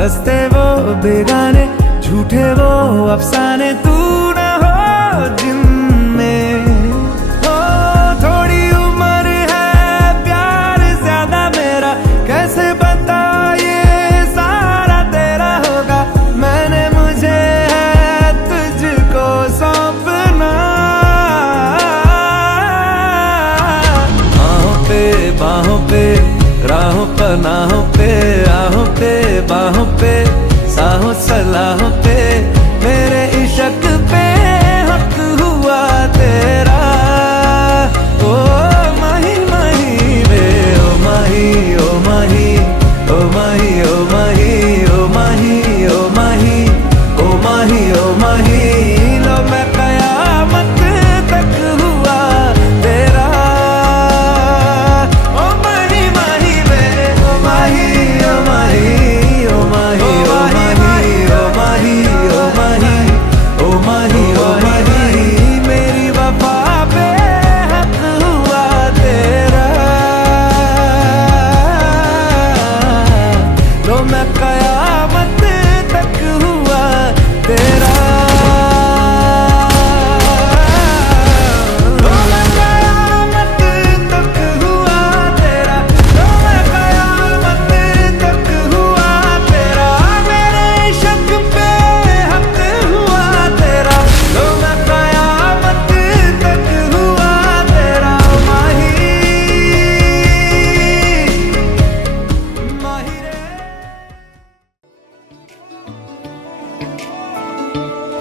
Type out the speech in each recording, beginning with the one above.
रस्ते वो बेगाने, झूठे वो अफसाने, तू न हो जिनमें। ओ थोड़ी उम्र है, प्यार ज्यादा मेरा, कैसे बता ये सारा तेरा होगा। मैंने मुझे है तुझको सौंपना, बाहों पे राहों पनाहों पे, आहों पे बाहों पे, साहों सलाहों पे, मेरे इश्क पे हक हुआ तेरा। ओ माही माही वे, ओ माही ओ माही, ओ माही ओ माही, ओ माही ओ माही, ओ माही ओ माही, लो मैं कयामत तक हुआ तेरा।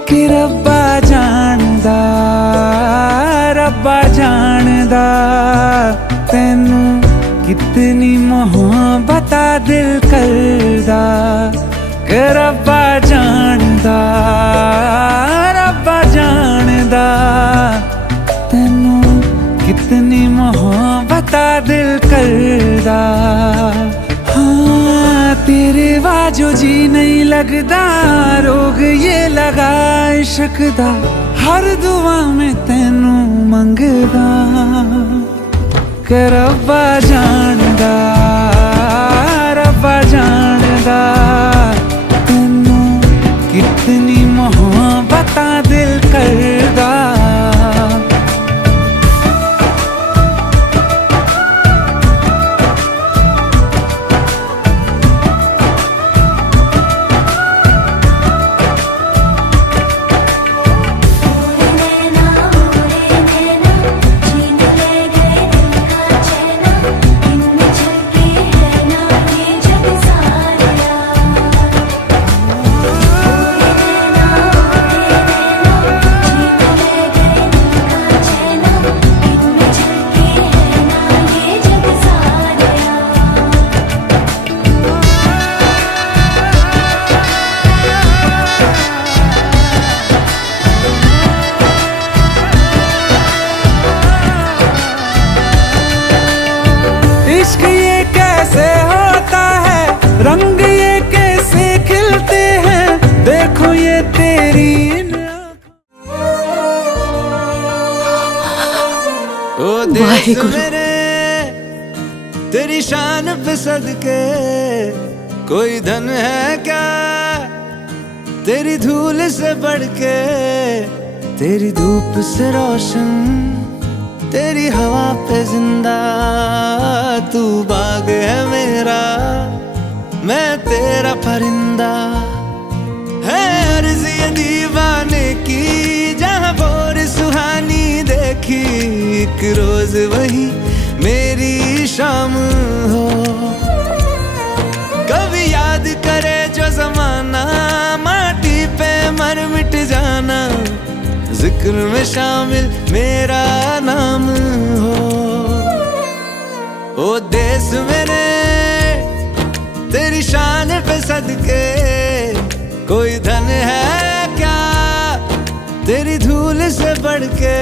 कि रब्बा जानदा, रब्बा जानदा तैनू कितनी मोहब्बत दिल करदा। कि रब्बा जानदा, रब्बा जानदा तैनू कितनी मोहब्बत दिल करदा। हाँ तेरे बाजो जी नहीं लगदा, रोग ये लगा इश्क दा, हर दुआ में तैनू मंगदा। कि रब्बा जानदा, रब्बा जानदा तैनू कितनी मोहब्बत दिल करदा। इश्क ये कैसे होता है, रंग ये कैसे खिलते हैं, देखो ये तेरी ओ देश मेरे तेरी शान पे सदके, कोई धन है क्या तेरी धूल से बढ़ के। तेरी धूप से रोशन, तेरी हवा पे जिंदा, तू बाग है मेरा, मैं तेरा परिंदा। है अर्ज़ ये दीवाने की, जहाँ भोर सुहानी देखी, एक रोज वही मेरी शाम हो। कभी याद करे जो जमाना, माटी पे मर मिट जाना, जिक्र में शामिल मेरा नाम हो। ओ देश मेरे तेरी शान पे सदके, कोई धन है क्या तेरी धूल से बढ़ के।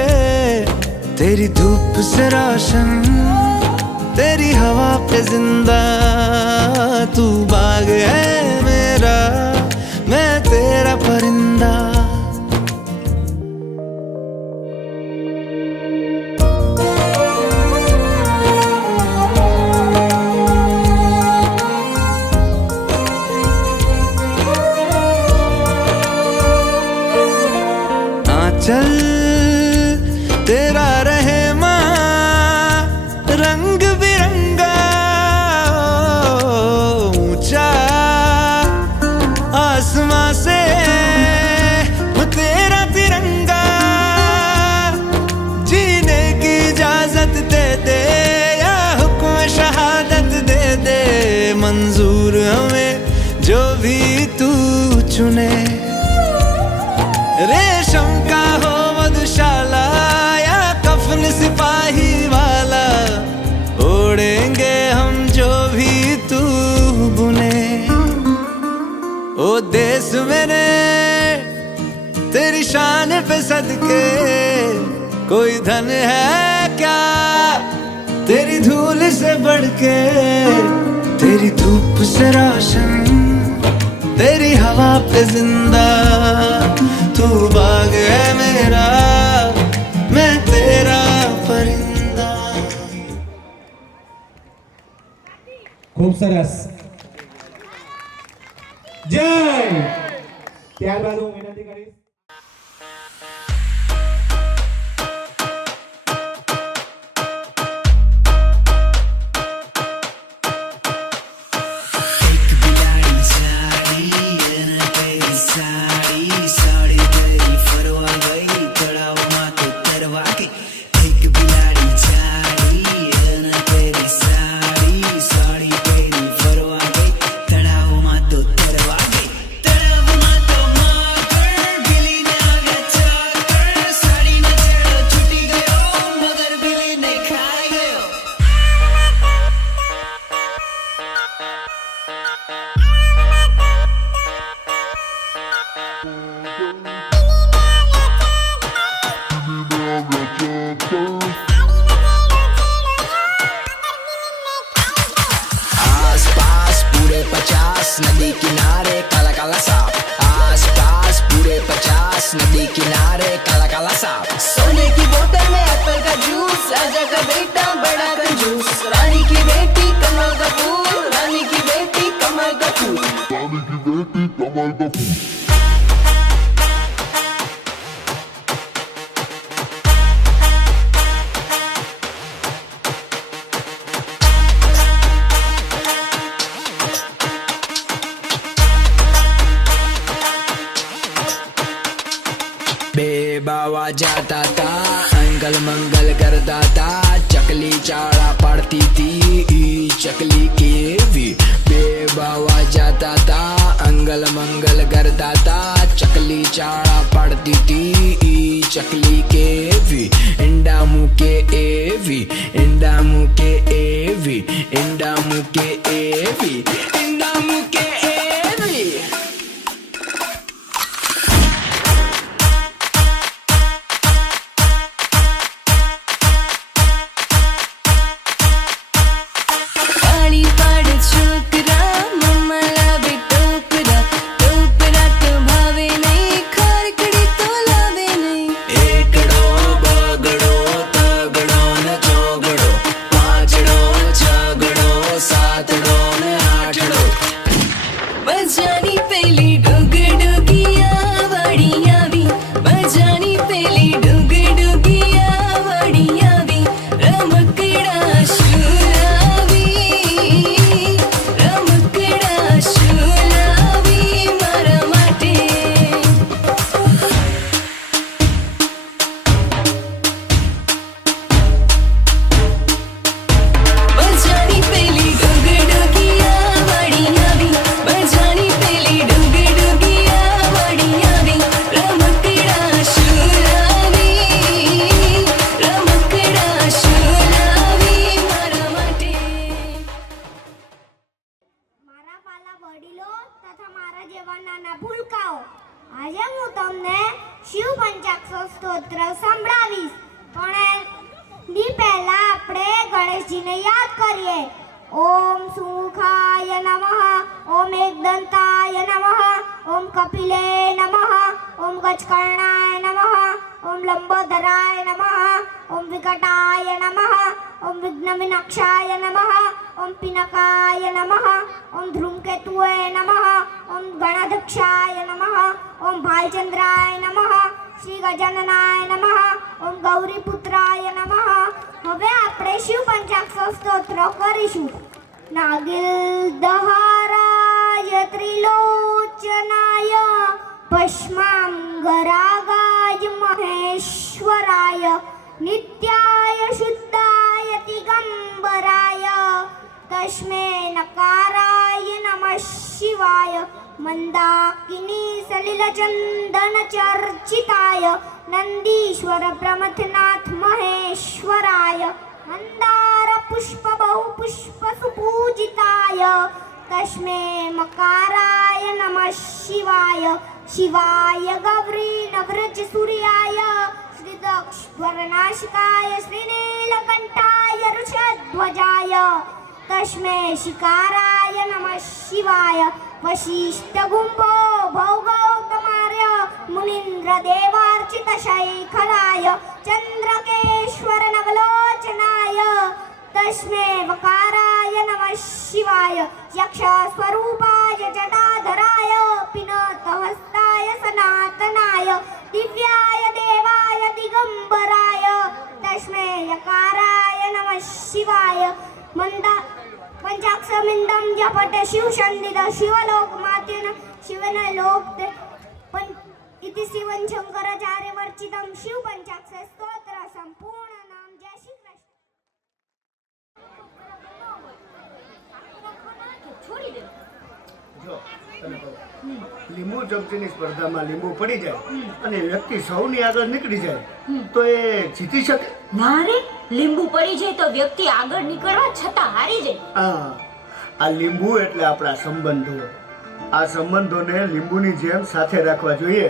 तेरी धूप से रोशन, तेरी हवा पे जिंदा, तू बाग है मेरा, मैं तेरा परिंदा। मेरे तेरी शान पे सदके कोई धन है क्या तेरी धूल से बढ़ के तेरी धूप से रोशन तेरी हवा पे जिंदा तू बाग है मेरा मैं तेरा परिंदा। खूब सरस जय। ત્યારબાદ હું વિનંતી કરીશ नदी किनारे काला काला सांप आस पास पूरे 50 नदी किनारे काला काला सांप सोने की बोतल में एप्पल का जूस राजा का बेटा बड़ा कंजूस रानी की बेटी कमल का फूल रानी की बेटी कमल का फूल रानी की बेटी कमल का फूल। बेबावा जाता था अंगल मंगल करता था चकली चाड़ा पड़ती थी चकली के भी बेबावा जाता था अंगल मंगल करता था चकली चाड़ा पड़ती थी चकली के भी इंडा मुँह के एवी इंडा मुँह के एवी इंडा मुँह के एवी इंडा मुँह के एवी। આજે હું તમને શિવ પંચાક્ષર સ્તોત્ર સંભળાવીશ પણ દી પહેલા આપણે ગણેશજીને યાદ કરીએ। ઓમ સુખાય નમઃ ઓમ એકદંતાય નમઃ ઓમ કપિલે નમઃ ઓમ ગજકર્ણાય નમઃ ઓમ લંબોદરાય નમઃ ઓમ વિકટાય નમઃ ઓમ વિઘ્નવિનાશાય નમઃ ઓમ પિનકાય નમઃ ઓમ ધૂમકેતુએ નમઃ ઓમ ગણાધક્ષાય નમઃ ઓમ ભાલચંદ્રાય નમઃ શ્રી ગજાનનાય નમઃ ઓમ ગૌરીપુત્રાય નમઃ। હવે આપણે શિવ પંચાક્ષર સ્તોત્ર કરીશું। નાગિલદહારાય ત્રિલોચનાય ભસ્માંગરાગાય મહેશ્વરાય નિત્યાય શુદ્ધાય દિગંબરાય તસ્મે નકારાય નમઃ શિવાય મંદાકિની સલિલચંદન ચર્ચિતાય નંદીશ્વર પ્રમથનાથ મહેશ્વરાય મંદાર પુષ્પ બહુ પુષ્પ સુપૂજિતાય तस्मै मकाराय नमः शिवाय शिवाय गौरी नवरज सूर्याय श्रीदक्षवर्णाशिकाय श्रीनीलकण्ठाय वृषध्वजाय तस्मै शिकाराय नमः शिवाय वशिष्ठगुम्भो भौगौतमार्य मुनीन्द्रदेवार्चित शैखलाय चन्द्रकेश्वर नवलोचनाय तस्मै वकाराय नमः शिवाय यक्षस्वरूपाय जटाधराय पिनतहस्ताय सनातनाय दिव्याय देवाय दिगंबराय तस्मै यकाराय नमः शिवाय पंचाक्षमिन्दं जपट शिवशन्दिद शिवलोकमातेन शिवन लोक इति शिवन शंकराचार्य वर्चितं शिव पंचाक्षर स्तोत्र संपूर्ण नाम जय श्री कृष्ण જો તને કહું, લીંબુ ચમચીની સ્પર્ધામાં લીંબુ પડી જાય અને વ્યક્તિ સૌની આગળ નીકળી જાય તો એ જીતી શકે? ના રે, લીંબુ પડી જાય તો વ્યક્તિ આગળ નીકળવા છતાં હારી જાય. હા, આ લીંબુ એટલે આપણા સંબંધો. આ સંબંધોને લીંબુની જેમ સાથે રાખવા જોઈએ.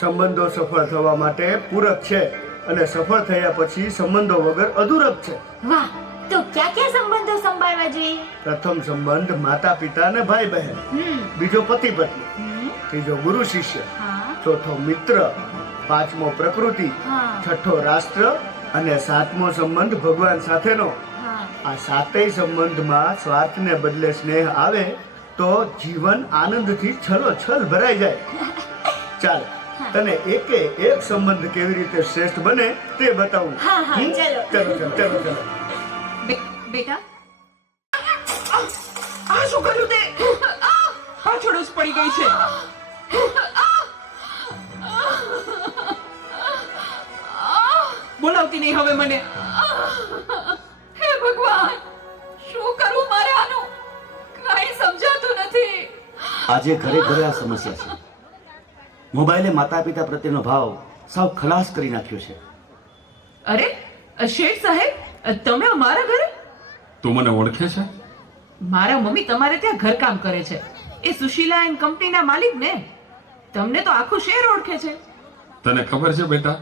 સંબંધો સફળ થવા માટે પૂરક છે અને સફળ થયા પછી સંબંધો વગર અધૂરક છે. વાહ, તો ક્યાં ક્યાં સંબંધો સંભાળવા જોઈએ? પ્રથમ સંબંધ માતા પિતા અને ભાઈ બહેન, બીજો પતિ પત્ની, ત્રીજો ગુરુ શિષ્ય, ચોથો મિત્ર, પાંચમો પ્રકૃતિ, છઠ્ઠો રાષ્ટ્ર અને સાતમો સંબંધ ભગવાન સાથેનો. આ સાતેય સંબંધમાં સ્વાર્થને બદલે સ્નેહ આવે તો જીવન આનંદથી છલોછલ ભરાઈ જાય. ચાલ, તને એકે એક સંબંધ કેવી રીતે શ્રેષ્ઠ બને તે બતાવું. ચલો. બેટા, આ શું કર્યું તે? પાછળ જ પડી ગઈ છે. બોલાવતી નહીં હવે મને. હે ભગવાન, શું કરું મારે આનું? કાંઈ સમજાતું નથી. આજે ઘરે ઘરે આ સમસ્યા છે. મોબાઈલે માતા પિતા પ્રત્યેનો ભાવ સાવ ખલાસ કરી નાખ્યો છે. અરે શેઠ સાહેબ, તમે અમારા ઘરે? તું મને ઓળખે છે? મારા મમ્મી તમારે ત્યાં ઘરકામ કરે છે. એ સુશીલા એન્ડ કંપનીના માલિક ને. તમને તો આખું શહેર ઓળખે છે. તને ખબર છે બેટા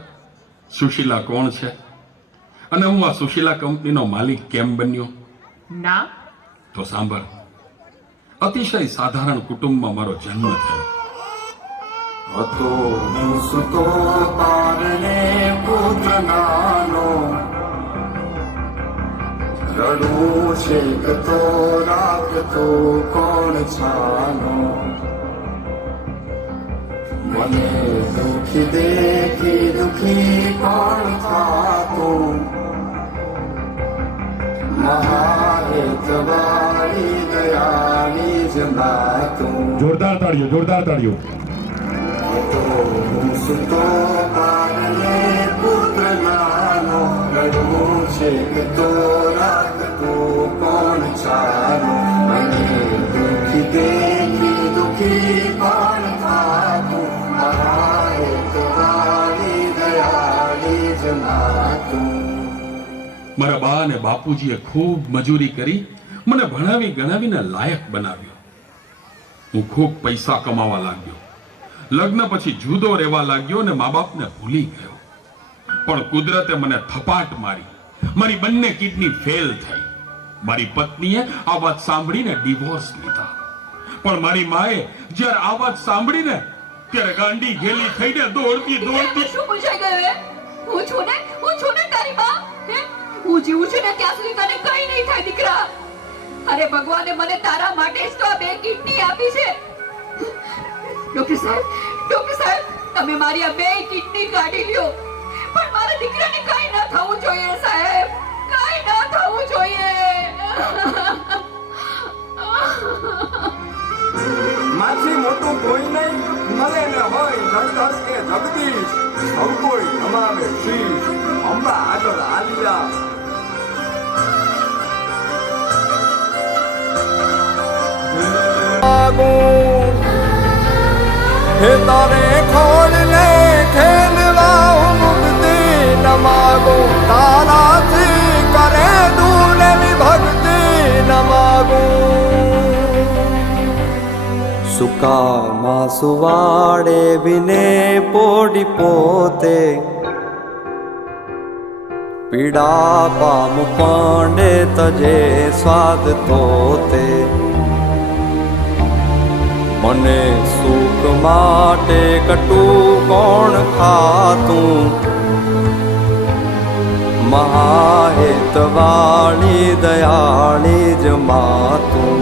સુશીલા કોણ છે અને હું આ સુશીલા કંપનીનો માલિક કેમ બન્યો? ના. તો સાંભળ. અતિશય સાધારણ કુટુંબમાં મારો જન્મ થયો હતો. હું સુતો પારણે પુત્ર નાનો, રડું છે તો રાખતો કોણ છાનો, મને દુખી દેખી દુખી કોણ થાતું, મહાહેતવાળી દયાળી જમાતું. જોરદાર તાળીઓ. તો હું સુતો પારણે પુત્ર નાનો, રડું છે તો રાખતો કોણ છાનો, મને દુખી દેખી દુખી કોણ થાતું, મહાહેતવાળી દયાળી જમાતું. મારા બા અને બાપુજીએ ખૂબ મજૂરી કરી મને ભણાવી ગણાવીને લાયક બનાવ્યો. હું ખૂબ પૈસા કમાવા લાગ્યો. લગ્ન પછી જુદો રહેવા લાગ્યો અને મા બાપને ભૂલી ગયો. પણ કુદરતે મને થપાટ મારી. મારી બંને કિડની ફેલ થઈ. મારી પત્નીએ આ વાત સાંભળીને ડિવોર્સ લીધા. પણ મારી માએ જ્યારે આ વાત સાંભળીને ત્યારે ગાંડી ઘેલી થઈને દોડતી શું પૂછાઈ ગયું? હું છું ને તારી બા. હું જીવું છું ને ત્યાં સુધી તને કઈ નહીં થાય દીકરા. અરે ભગવાને મને તારા માટે જ તો આ 2 કિડની આપી છે. ડોક્ટર સાહેબ, તમે મારી આ 2 કિડની કાઢી લ્યો. પણ મારા દીકરાને કઈ ન થવું જોઈએ સાહેબ, કઈ ન થવું જોઈએ. માથી મોટું કોઈ નહીં, મળે ને હોય ધડધડ કે જગદીશ, સૌ કોઈ નમાવે શીશ, અંબા આગળ આલિયા. હે તારે ખોલ લે ખેલવા મુક્તિ ન માગો, તારાથી કરે દૂર ભક્તિ ન માગો. સુકામાં સુવાડે વિને પોડી પોતે પીડા પામ પાંડે તજે સ્વાદ તોતે મને સુખ માટે કટું કોણ ખાતું મહાહેતવાળી દયાળી જ માતું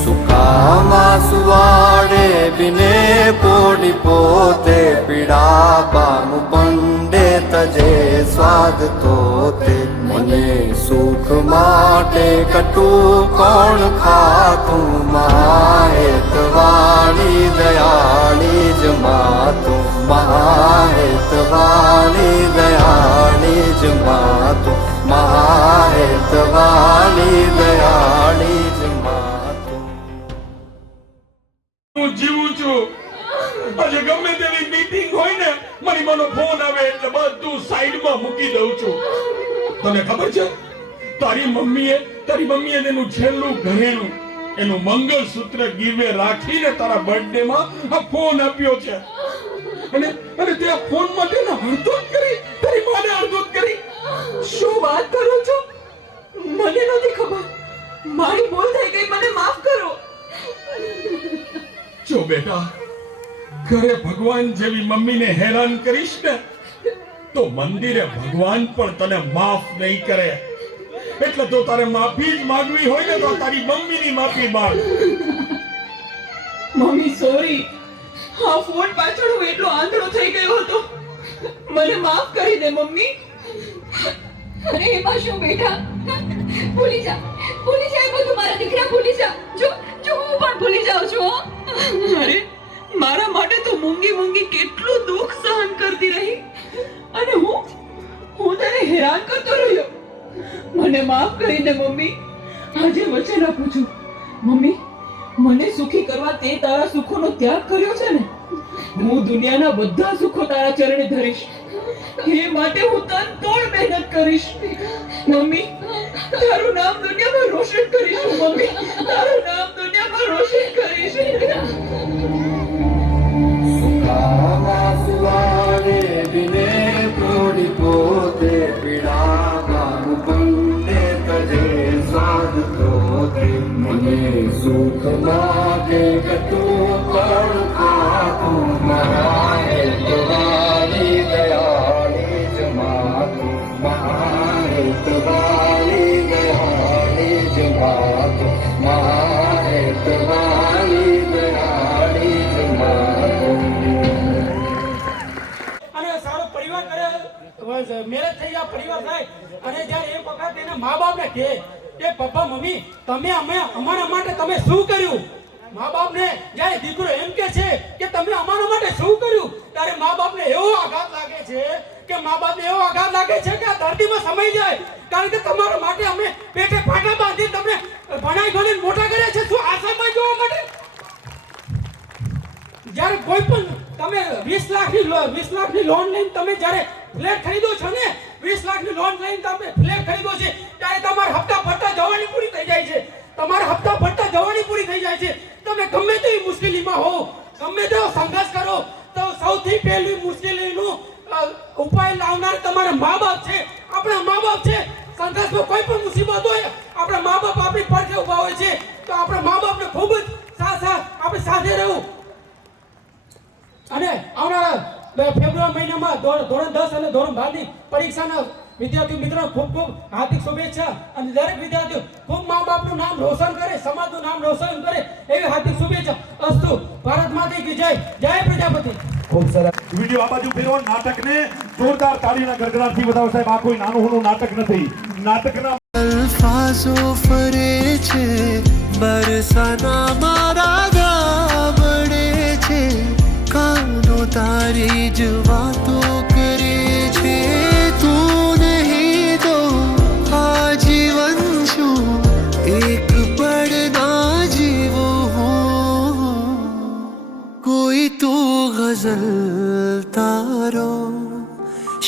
સુકામાં સુવાડે વિને પોડી પોતે પીડા પામ પંડે તજે સ્વાદ તોતે મને સુખ માટે કટું કોણ ખાતું મહાહેતવાળી દયાળી જ માતું મહાહેતવાળી દયાળી જ માતું મહાહેતવાળી દયાળી જ માતું હું જીવું છું આજે ગમે તેવી મીટિંગ હોય ને મારી માનો ફોન આવે એટલે બધું સાઈડમાં મૂકી દઉં છું તને ખબર છે તારી મમ્મીએ તેનું છેલ્લું ઘરેણું એનું મંગળસૂત્ર ગીરવે રાખીને તારા બર્થડે માં આ ફોન આપ્યો છે અને તે આ ફોન માટે હળદૂત કરી તારી માને હળદૂત કરી શું વાત કરો છો? મને નથી ખબર. મારી ભૂલ થઈ ગઈ, મને માફ કરો. જો બેટા ઘરે ભગવાન જેવી મમ્મીને હેરાન કરીશ ને તો મંદિરે ભગવાન પણ તને માફ નહીં કરે. એટલે તો તારે માફી જ માંગવી હોય ને તો તારી મમ્મીની માફી માંગ. મમ્મી સોરી, આ ફોન પાછળ હું એટલો આંધળો થઈ ગયો હતો. મને માફ કરી દે મમ્મી. અરે એમાં શું બેટા, ભૂલી જા એ બધું. મારા દીકરા ભૂલી જા. જો હું પણ ભૂલી જાઉં છું. અરે મારા માટે તો મૂંગી કેટલું દુઃખ સહન કરતી રહી અને હું તને હેરાન કરતો રહ્યો. મને માફ કરી દે મમ્મી. આજે વચન આપું છું મમ્મી, મને સુખી કરવા તે તારા સુખોનો ત્યાગ કર્યો છે ને, હું દુનિયાના બધા સુખો તારા ચરણે ધરીશ. એ માટે હું તન તોડ મહેનત કરીશ. મમ્મી તારું નામ દુનિયામાં રોશન કરીશ. મમ્મી તારું નામ દુનિયામાં રોશન કરીશ. સુકામાં સુવાડે વિને પોડી પોતે પીડા પામ પંડે તજે સ્વાદ તોતે મને સુખ માટે કટું કોણ ખાતું મહાહેતવાળી દયાળી જ માતું મહાહેતવાળી દયાળી જ માતું મહાહેતવાળી દયાળી જ માતું. અને સારો પરિવાર કરે, મેરેજ થઈ જાય, પરિવાર થાય અને જ્યારે એ વખત એના મા બાપને કહે કે પપ્પા મમ્મી તમે અમારા માટે તમે શું કર્યું, મા બાપને જ્યારે દીકરો એમ કે છે કે તમે અમારા માટે શું કર્યું, ત્યારે મા બાપને એવો આઘાત લાગે છે કે આ ધરતીમાં સમાઈ જાય. કારણ કે તમારા માટે અમે પેટે પાટા બાંધી તમને ભણાઈ ગણીને મોટા કર્યા છે. શું આસામાં જોવા માટે? જ્યારે કોઈ પણ તમે 20 લાખની લોન લઈને તમે જ્યારે ફ્લેટ ખરીદો છો ને, 20 લાખની લોન લઈને તમે ફ્લેટ ખરીદો છે ત્યારે તમારા હપ્તા ભરતા જવાની પૂરી થઈ જાય છે. તમે ગમે તેવી મુશ્કેલીમાં હો, ગમે તેવો સંઘર્ષ કરો તો સૌથી પહેલી મુશ્કેલીનું ઉપાય લાવનાર તમારા મા બાપ છે. આપણા મા બાપ છે. સંઘર્ષમાં કોઈ પણ મુસીબત હોય આપણા મા બાપ આપણી પડખે ઊભા હોય છે. તો આપણા મા બાપને ખૂબ જ આપણે સાથે રહેવું. અને આવનારા ફેબ્રુઆરી મહિનામાં ધોરણ 10 અને ધોરણ 12 ની પરીક્ષાના વિદ્યાર્થી મિત્રો ખૂબ હાર્દિક શુભેચ્છા. અને દરેક વિદ્યાર્થીઓ ખૂબ મા બાપનું નામ રોશન કરે, સમાજનું નામ રોશન કરે એવી હાર્દિક શુભેચ્છા. અસ્તુ. ભારત માતા કી જય. જય પ્રજાપતિ. ખૂબ સરસ વિડિયો આ બાજુ ફેરવો. નાટકને જોરદાર તાળીના ગડગડાટથી બતાવો સાહેબ. આ કોઈ નાનું હોનું નાટક નથી. નાટકના અલ્ફાઝો ફરે છે બરસાના મારા ગાબડે છે, કાનો તારી જ વાતો કરે છે. તું નહીં તો આ જીવન શું એક પળ ના જીવો હું, કોઈ તું ગઝલ તારો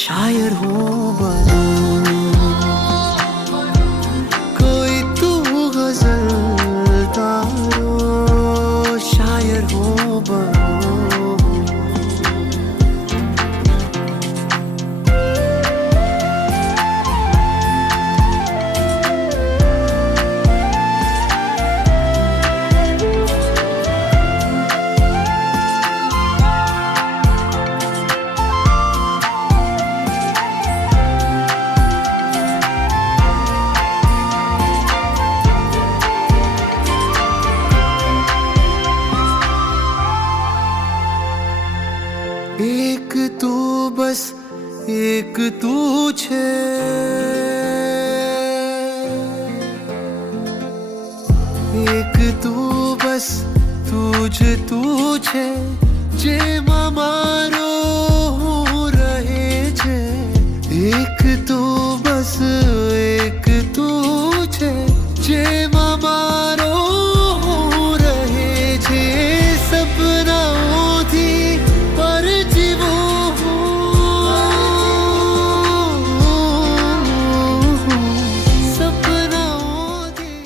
શાયર હું બનું, કોઈ તું ગઝલ તારો તું બસ તું જ તું છે જેમાં મારો હું રહે છે એક તું બસ એક તું છે જેમાં મારો હું રહે છે સપનાઓથી પર જીવું સપનાઓથી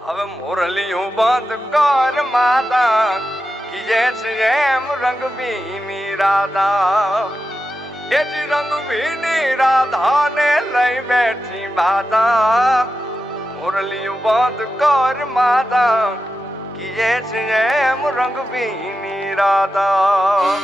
હવે મોરલિયું બંધ કર માતા કીજે છે એમ રંગ ભીની રાધા એ જ રંગ ભીની રાધા ને લઈ બેઠી માતા મોરલિયું બંધ કર માતા કીજે છે એમ રંગ ભીની રાધા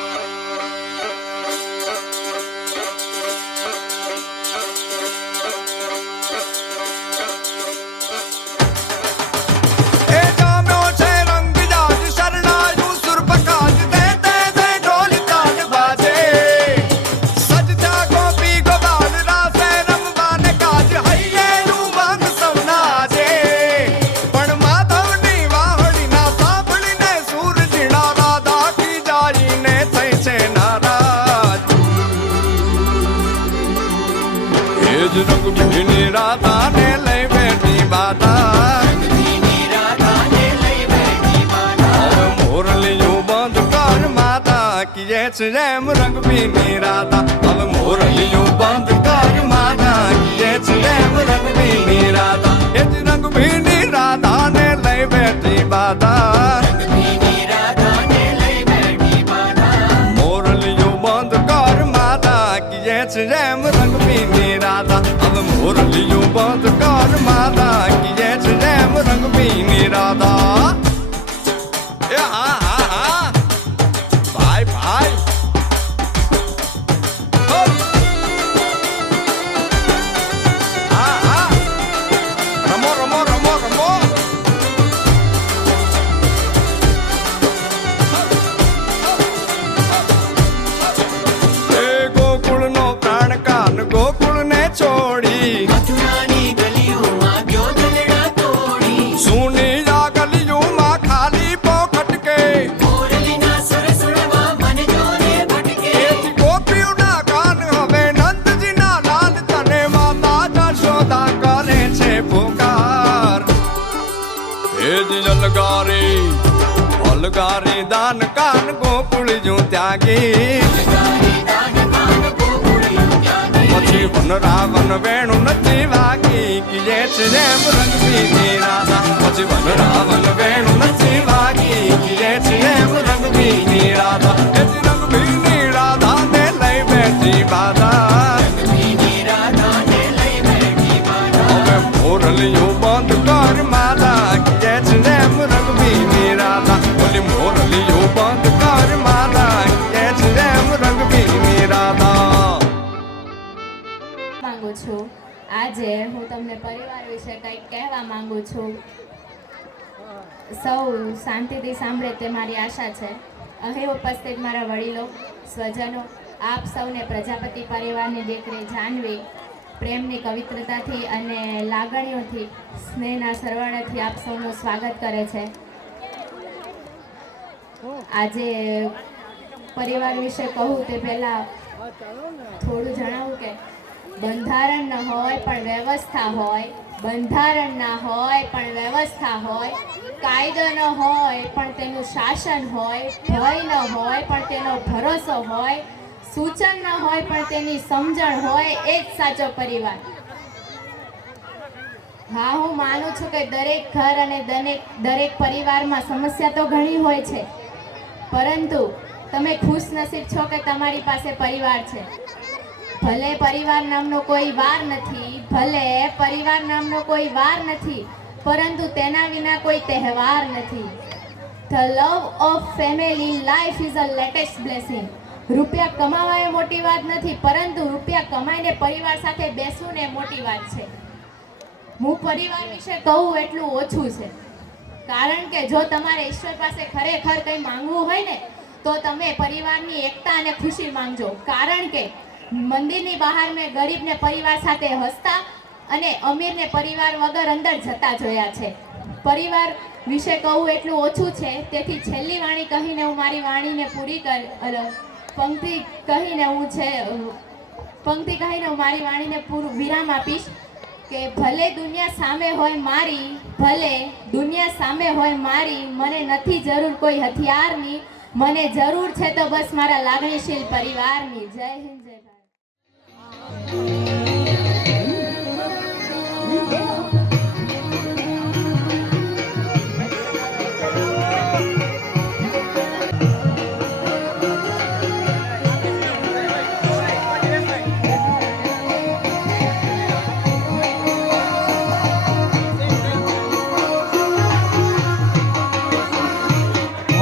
રંગ ભીની રાધા ને લઈ બેઠી બાધા મોરલિયું બંધ કર માતા કીએ છે એમ રંગ ભીની રાધા હવે મોરલિયું બંધ કર માતા કીએ છે એમ રંગ ભીની રાધા એ જ રંગ ભીની રાધા ને લઈ બેઠી બાધા મોરલિયું બંધ કર માતા કીએ છે એમ રંગ ભીની રાધા હવે મોરલિયું બંધ કર માતા કીએ છે એમ રંગ ભીની રાધા એ હા હા હા ભાઈ ભાઈ હા હા રમો રમો રમો રમો એ ગોકુળ નો પ્રાણ કાન ગોકુળ ને છોડી સુની આ ગલીઓમાં ખાલી પોખટ કે ગોપીઓના કાન હવે નંદજીના લાલ તને માતા જશોદા કરે છે પુકાર એ જ અલગારી દાન કાન ગોકુળ જો ત્યાગી પછી વન રાવણ વેણું નથી વાગી કીએ છે એમ રંગ ભીની રાધા પછી વન રાવણ વેણું નથી વાગી કીએ છે એમ રંગ ભીની રાધા એ જ રંગ ભીની રાધા ને લઈ બેઠી બાધા હવે મોરલિયું બંધ કર માતા કીએ છે એમ રંગ ભીની રાધા બોલી મોરલિયું બંધ કર માતા કીએ છે એમ રંગ ભીની રાધા માંગુ છું આજે હું તમને પરિવાર વિશે કંઈક કહેવા માંગુ છું સૌ શાંતિથી સાંભળે તે મારી આશા છે અહીં ઉપસ્થિત મારા વડીલો સ્વજનો આપ સૌને પ્રજાપતિ પરિવારની દીકરી જાનવી પ્રેમની પવિત્રતાથી અને લાગણીઓથી સ્નેહના સરવાળાથી આપ સૌનું સ્વાગત કરે છે આજે પરિવાર વિશે કહું તે પહેલાં થોડું જણાવું કે બંધારણ ન હોય પણ વ્યવસ્થા હોય બંધારણ ના હોય પણ વ્યવસ્થા હોય કાયદો ન હોય પણ તેનું શાસન હોય ભય ન હોય પણ તેનો ભરોસો હોય સૂચન ન હોય પણ તેની સમજણ હોય એ જ સાચો પરિવાર હા હું માનું છું કે દરેક ઘર અને દરેક પરિવારમાં સમસ્યા તો ઘણી હોય છે પરંતુ તમે ખુશનસીબ છો કે તમારી પાસે પરિવાર છે ભલે પરિવાર નામનો કોઈ વાર નથી પરંતુ તેના વિના કોઈ તહેવાર નથી the love of family life is a latest blessing રૂપિયા કમાવા એ મોટી વાત નથી પરંતુ રૂપિયા કમાઈને પરિવાર સાથે બેસવું ને મોટી વાત છે હું પરિવાર વિશે કહું એટલું ઓછું છે કારણ કે જો તમારે ઈશ્વર પાસે ખરેખર કંઈ માંગવું હોય ને તો તમે પરિવારની એકતા અને ખુશી માંગજો કારણ કે મંદિરની બહાર મેં ગરીબને પરિવાર સાથે હસતા અને અમીરને પરિવાર વગર અંદર જતા જોયા છે. પરિવાર વિશે કહું એટલું ઓછું છે, તેથી છેલ્લી વાણી કહીને હું મારી વાણીને પંક્તિ કહીને હું મારી વાણીને પૂરું વિરામ આપીશ કે ભલે દુનિયા સામે હોય મારી, મને નથી જરૂર કોઈ હથિયારની, મને જરૂર છે તો બસ મારા લાગણીશીલ પરિવારની. જય હિન્દ, જય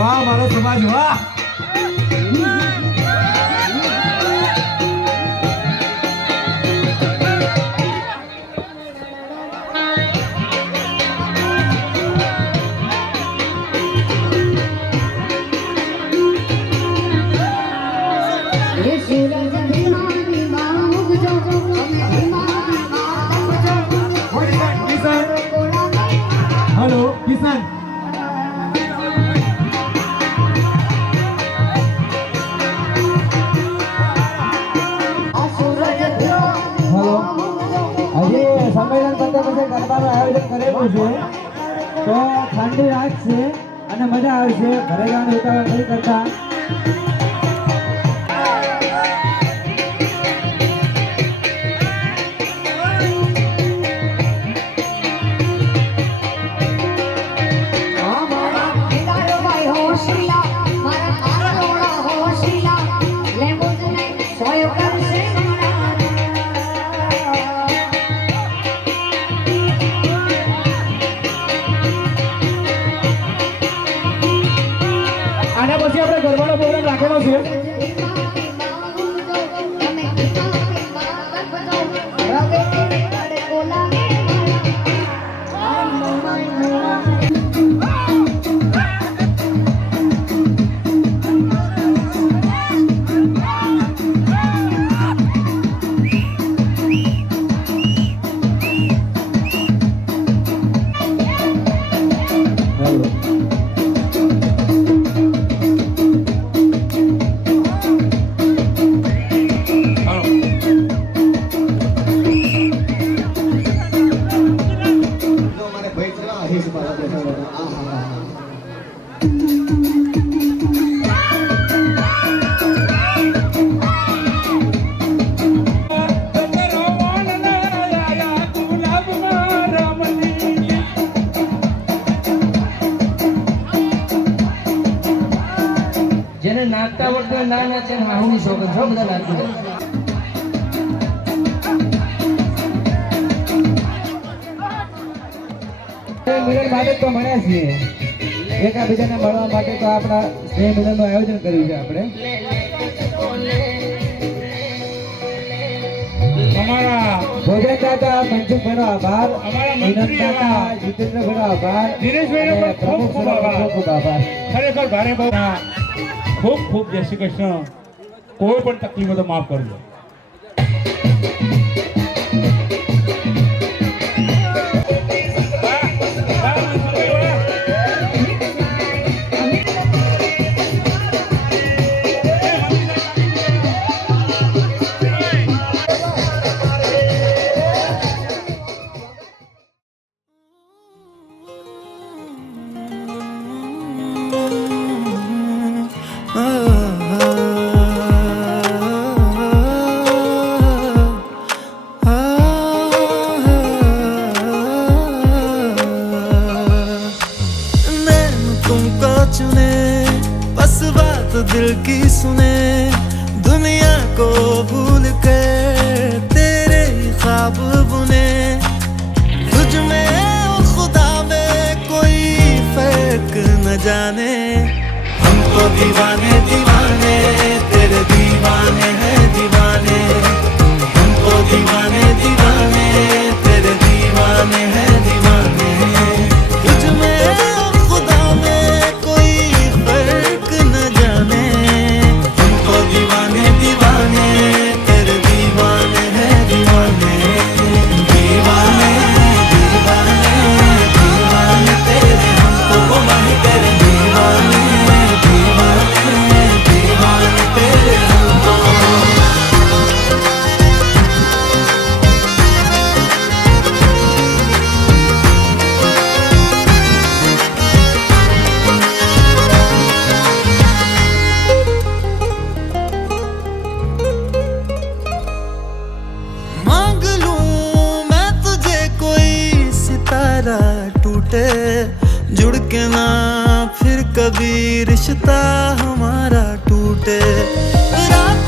વાહ મારો સમાજ વાહ. હેલો કિશન. સંમેલન પત્યા પછી ગરબાનું આયોજન કરેલું છે, તો ઠંડી રાત છે અને મજા આવશે. ઘરે જવાનું ઉતાવળ નહીં કરતા. આના પછી આપણે ગરબાનો પ્રોગ્રામ રાખેલો છે. જેને નાચતા વખતે ના નાચે હાહુની શોખ છો બધા નાચી જાય. મિલન માટે તો મળ્યા છીએ, એકાબીજાને મળવા માટે તો આપણા સ્નેહ મિલનનું આયોજન કર્યું છે આપણે. અમારા ભોજન દાદા મંજુભાઈનો આભાર, વિનંત દાદા જીતેન્દ્રભાઈનો આભાર, દિનેશભાઈનો ખૂબ ખૂબ આભાર. ખરેખર ભારે બહુ ખૂબ ખૂબ જય શ્રી કૃષ્ણ. કોઈ પણ તકલીફ તો માફ કરજો. दिल की सुने दुनिया को भूल कर तेरे ख्वाब बुने तुझ में और खुदा में कोई फर्क न जाने हम तो दीवाने दीवाने तेरे दीवाने हैं दीवाने हम तो दीवाने दीवाने तेरे दीवाने हैं दीवाने तुझ में और खुदा में कोई फर्क न जाने हम तो दीवाने दीवाने तेरे दीवाने हैं दीवाने दीवाने हमारा टूटे, जुड़ के ना फिर कभी रिश्ता हमारा टूटे। रात